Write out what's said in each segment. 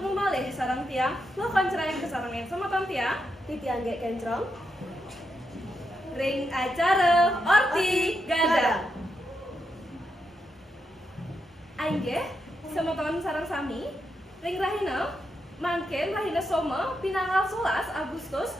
matemu malih sarang tiang lo kancrang kesarang yang semeton tiang Titiang gek kencrong. ring acara orti gada. Aingge semeton sarang sami ring rahina mangken rahina soma pinanggal 11 Agustus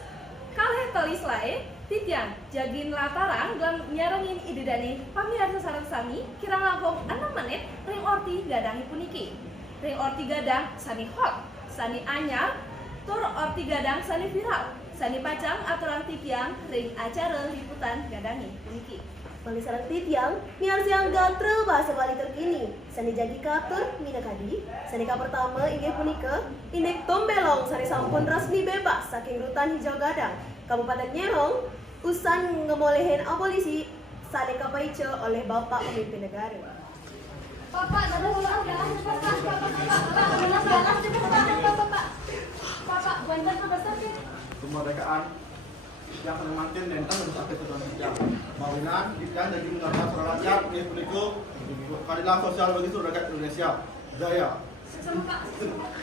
kalih telis lae titian jagin latarang dan nyarengin idedane pamirarsa sareng sami kirang langkung 6 menit ring orti gadangi puniki. Ring orti gadang sani hot, sani anyar, tur orti gadang sani viral, sani pacang aturan titian ring acara liputan gadangi puniki. Malih sareng titiang miar siang gantrel bahasa Bali terkini. Sani jadi katur minakadi. Sani ka pertama inggih punika indek tombelong sari sampun resmi bebas saking rutan hijau gadang Kabupaten Nyerong usan ngemolehin abolisi sani kapaice oleh Bapak Pemimpin Negara. Bapak, bukan besar ya? Kemerdekaan yang menemakin dan harus aktif dalam kerja. Mawinan, ikan jadi mengajar seorang rakyat, ini peniku, keadilan sosial bagi seluruh rakyat Indonesia. Jaya. Sama Pak.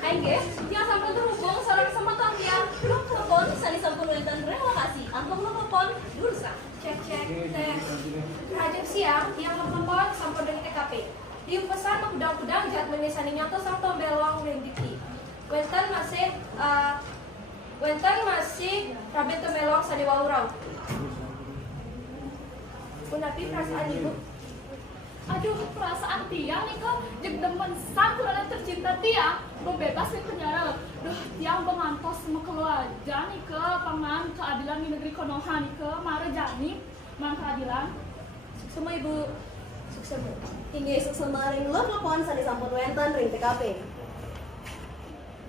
Aingge, yang sampai terhubung seorang semeton yang belum telepon, sani sampun wenten relokasi, angkong telepon bursa. Cek. Rajab siang, yang telepon sampun dari TKP. Di pesan kudang-kudang jat menisani nyata sang tombelong rendiki. Wenten masih rabin tombelong sani waurau. Punapi perasaan ibu? Aduh, perasaan tiang nih kok jeung demen sakurana tercinta tiang bebas di penjara. Duh, tiang bengantos sama keluarga nih ke pangan keadilan di negeri Konoha nih ke marejani mang keadilan. Semua ibu sukses. Ini sukses maring lo telepon sani sampun wenten ring TKP.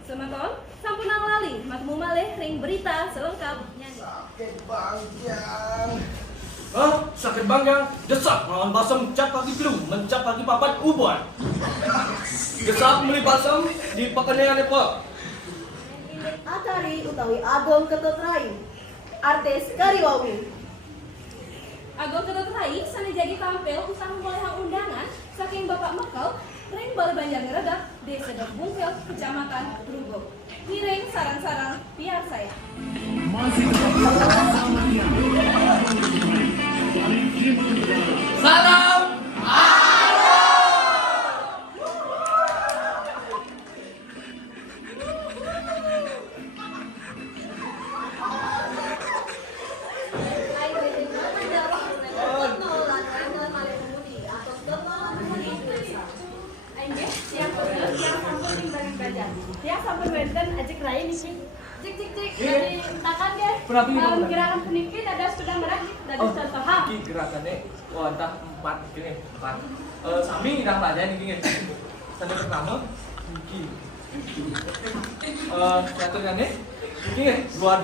Semeton sampun nang lali matemu malih ring berita selengkapnya. Sakit bangkian. Sakit banggang, desak melawan basem cap kaki biru, mencap kaki papat ubuan. Desak beli basem di pekenean Pak. Atari utawi Agong Ketut Rai. Artis Kariwawi. Agong Ketut Rai sani jadi tampil usang molehang undangan saking Bapak Mekel ring Bali Banjar Ngeredak Desa Bungkel Kecamatan Grugok. Miring sarang-sarang biar saya. Salam. Ya sampai wenten ajak rai nih sih. Cik Iya. dari tangan deh. Berapa ini, Bang? Gerakan sedikit ada sudah merah dari paham. Ini gerakannya, entah 4 gini, 4. Sami dah tanya nih gini. Tanda pertama, gini. Satunya gini, dua.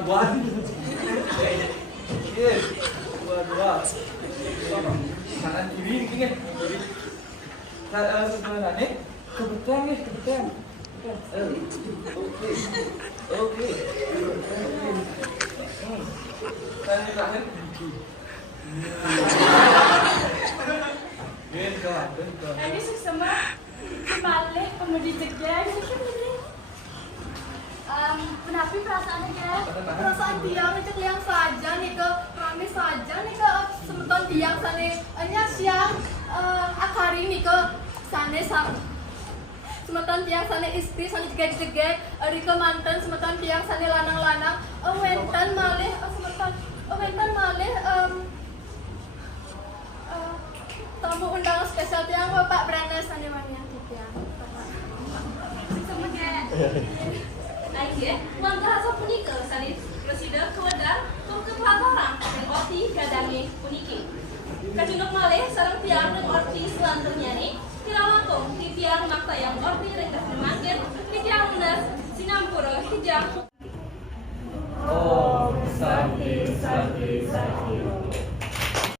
Iya, dua. Kanan kiri gini. Sebenarnya kebetulan. Oke. Tadi terakhir Ini sama balik kemudian jegel. Kenapa perasaannya? Perasaan tiang cek liang saja nih ke rame saja nih ke semeton tiang sane nya siang akari nih ke sane semeton tiang sane istri sane jegek ke mantan semeton tiang sane lanang-lanang wenten malih tamu undangan spesial tiang Bapak Brana sane mania tiang Semuanya. Aingge mangga rasa punika sani presiden kewedar tur ketelataran ring orti gadangi puniki. Kajunuk malih sareng tiang ring orti selanjutnya nih kirang langkung titiang makta yang orti ring manggen titiang lunas sinampura hijang